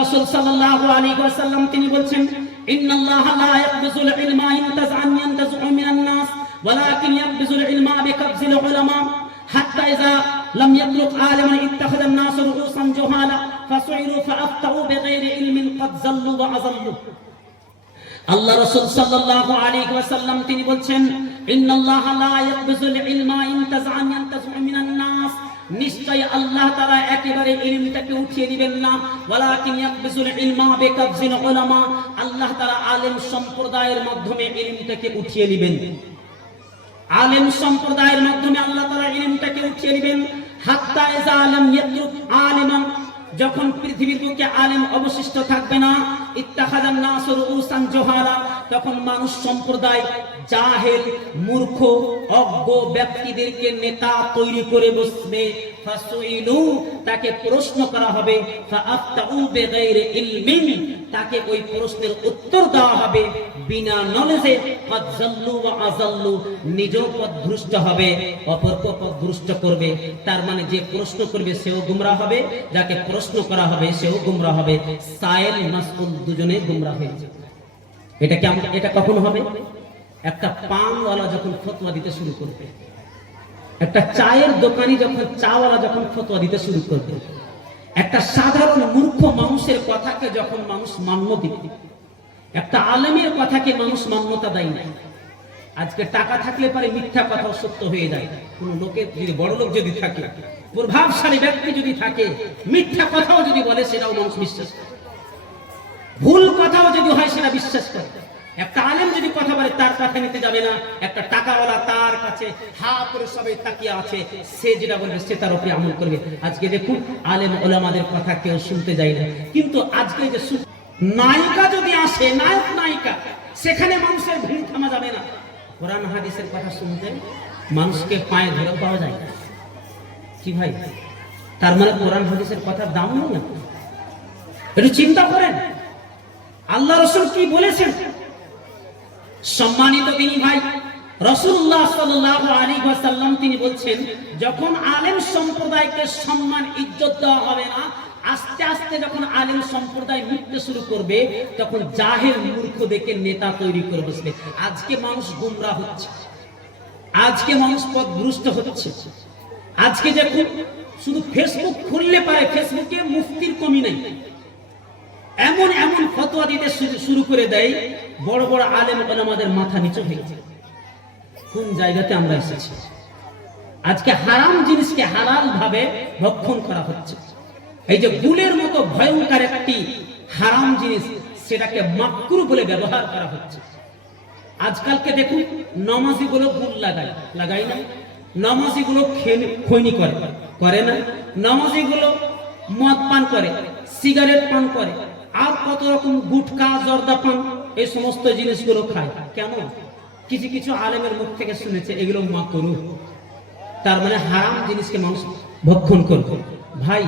রাসূল সাল্লাল্লাহু আলাইহি ওয়াসাল্লাম তিনি বলেন ইন্নাল্লাহা লা ইয়াকবিজুল ইলমা ইনতাজআন ইয়ানতাজউ মিনান নাস ওয়ালাকিন ইয়াকবিজুল ইলমা বিকবজিল উলামা হাত্তা ইযা লাম ইয়াতরুক আলিমান ইত্তাখাযান নাস রুউসান জুহালা ফাসুইরু ফাআফতাউ বিগাইরি ইলমিন ক্বাদ যাল্লু ওয়া আযাল্লু। আল্লাহ রাসূল সাল্লাল্লাহু আলাইহি ওয়াসাল্লাম তিনি বলেন ইন্নাল্লাহা লা ইয়াকবিজুল ইলমা ইনতাজআন ইয়ানতাজউ মিনান নাস, নিশ্চয় আল্লাহ তাআলা একেবারে ইলমটাকে উঠিয়ে দিবেন না, ওয়ালাকিন ইয়াকবিজুল ইলমা বিকবজিল উলামা, আল্লাহ তাআলা আলেম সম্প্রদায়ের মাধ্যমে ইলমটাকে উঠিয়ে নেবেন। আলেম সম্প্রদায়ের মাধ্যমে আল্লাহ তাআলা ইলমটাকে উঠিয়ে নেবেন। হাত্তা ইযা লাম ইয়াতরুক আলিমান, যখন পৃথিবীর বুকে আলেম অবশিষ্ট থাকবে না, ইত্তাখাযান নাস রুউসান জুহালা, তখন মানুষ সম্প্রদায় জাহেল মূর্খ অজ্ঞ ব্যক্তিদেরকে নেতা তৈরি করে বসবে। ফাসুইলু, তাকে প্রশ্ন করা হবে, ফাআফতাউ বিগাইরি ইলমিন, তাকে ওই প্রশ্নের উত্তর দেওয়া হবে বিনা নলেজে। ক্বাদ যাল্লু ওয়া আযাল্লু, নিজেও পথভ্রষ্ট হবে অপরকে পথভ্রষ্ট করবে। তার মানে যে প্রশ্ন করবে সেও গুমরাহ হবে, যাকে প্রশ্ন করা হবে সেও গুমরাহ হবে। সায়েল মাসউল দুজনে গুমরাহ হয়ে যাবে। এটা কখন হবে? একটা পানওয়ালা যখন ফতোয়া দিতে শুরু করবে, একটা চায়ের দোকানি যখন চাওয়ালা যখন ফতোয়া দিতে শুরু করবে, একটা সাধারণ মূর্খ মানুষের কথাকে যখন মানুষ মান্য দিবে, একটা আলেমের কথাকে মানুষ মান্যতা দেয় না। আজকে টাকা থাকলে পারে মিথ্যা কথাও সত্য হয়ে যায়। কোন লোকের যদি বড় লোক যদি থাকে, প্রভাবশালী ব্যক্তি যদি থাকে, মিথ্যা কথাও যদি বলে সেটাও মানুষ বিশ্বাস করে, ভুল কথাও যদি হয় সেটা বিশ্বাস করে। একটা আলেম যদি কথা বলে তার কথা নিতে যাবে না, একটা টাকাওয়ালা তার কাছে হা করে সবাই তাকিয়ে আছে, সে যেটা বলবে সে তার উপরে আমল করবে। আজকে দেখুন আলেম ওলামাদের কথা কেউ শুনতে যায় না, কিন্তু আজকে যে নায়িকা যদি আসে, নায়ক নায়িকা, সেখানে মানুষের ভিড় থামা যাবে না। কোরআন হাদিসের কথা শুনতে মানুষকে পায়ে ধরে পাওয়া যায় না। কি ভাই, তার মানে কোরআন হাদিসের কথার দাম নেই না? একটু চিন্তা করেন আল্লাহ রাসূল কি বলেছেন। সম্মানিত দিনী ভাই, রাসূলুল্লাহ সাল্লাল্লাহু আলাইহি ওয়াসাল্লাম তিনি বলছেন, যখন আলেম সম্প্রদায়কে সম্মান ইজ্জত দেওয়া হবে না, আস্তে আস্তে যখন আলেম সম্প্রদায় মিটতে শুরু করবে, তখন জাহেল মূর্খদেরকে নেতা তৈরি করে বসবে। আজকে মানুষ গুমরাহ হচ্ছে, আজকে মানুষ পথভ্রষ্ট হচ্ছে। আজকে দেখুন শুধু ফেসবুক খুললে পারে, ফেসবুকে মুফতির কমি নেই, এমন এমন ফতোয়া দিতে শুরু করে দেয়, বড় বড় আলেম ওলামাদের মাথা নিচু হয়ে যায়। কোন জায়গাতে আমরা এসেছি? আজকে হারাম জিনিসকে হালাল ভাবে ভক্ষণ করা হচ্ছে। এই যে গুলের মতো ভয়ঙ্কর একটি হারাম জিনিস, সেটাকে মাকরুহ বলে ব্যবহার করা হচ্ছে। আজকালকে দেখুন নামাজি গুলো গুল লাগাই না, নামাজি গুলো খৈনি করে না, নামাজি গুলো মদ পান করে, সিগারেট পান করে, আর কত রকম গুটকা জর্দা পান, এই সমস্ত জিনিসগুলো খায়। কেন? কিছু কিছু আলেমের মুখ থেকে শুনেছে এগুলো মাকরুহ, তার মানে হারাম জিনিসকে মানুষ ভক্ষণ করবে। ভাই